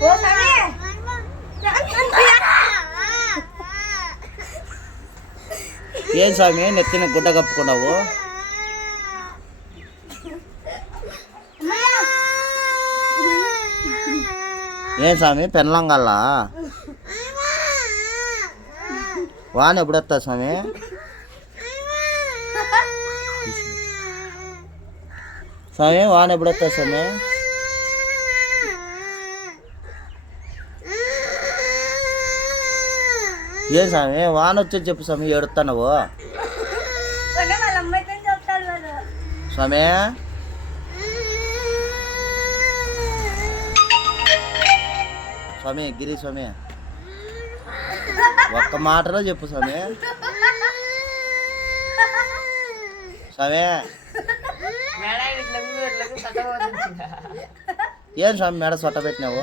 స్వామి ఏం స్వామి నెత్తిన గుడ్డ కప్పుకున్నావు? ఏం స్వామి పెన్లంగల్లా వాన ఎప్పుడొస్తా స్వామి? స్వామి వాన ఎప్పుడు వస్తా స్వామి ఏ స్వామి వాన వచ్చి చెప్పు స్వామి ఏడుతున్నావు స్వామి స్వామి గిరి స్వామి ఒక్క మాటలో చెప్పు స్వామి స్వామి ఏం స్వామి మేడ సొట్ట పెట్టినావు?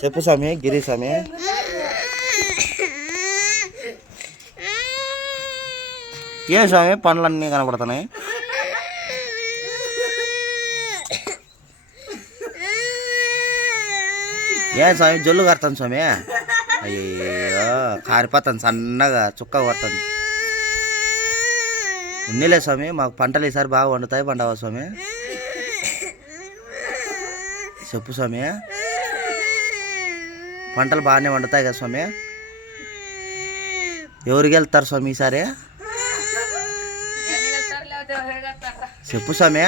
చెప్పు స్వామి గిరి స్వామి. ఏం స్వామి పండ్లన్నీ కనపడుతున్నాయి ఏం స్వామి జొల్లు కడతాను స్వామి. అయ్యో కారిపోతాను సన్నగా చుక్క కొడతాను. ఉన్నిలే స్వామి మాకు పంటలు ఈసారి బాగా వండుతాయి పండవా స్వామి? చెప్పు స్వామి. పంటలు బాగానే వండుతాయి కదా స్వామి? ఎవరికి వెళ్తారు స్వామి ఈసారి? చెప్పు స్వామి.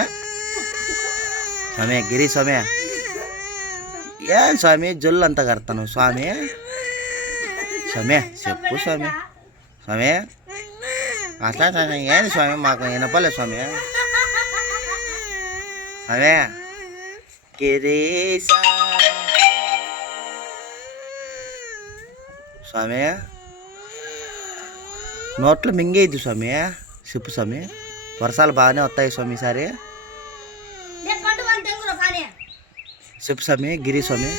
స్వామి గిరి స్వామి. ఏం స్వామి జొల్లు అంతా కడతాను స్వామి. స్వామి చెప్పు స్వామి. స్వామి అట్లా స్వామి ఏంది స్వామి? మాకు వినపలే స్వామి. స్వామి గిరీశ. స్వామి. నోట్లో మింగేది స్వామి. చెప్పు స్వామి. వర్షాలు బాగానే వస్తాయి స్వామి ఈసారి. చెప్పు స్వామి గిరి స్వామి.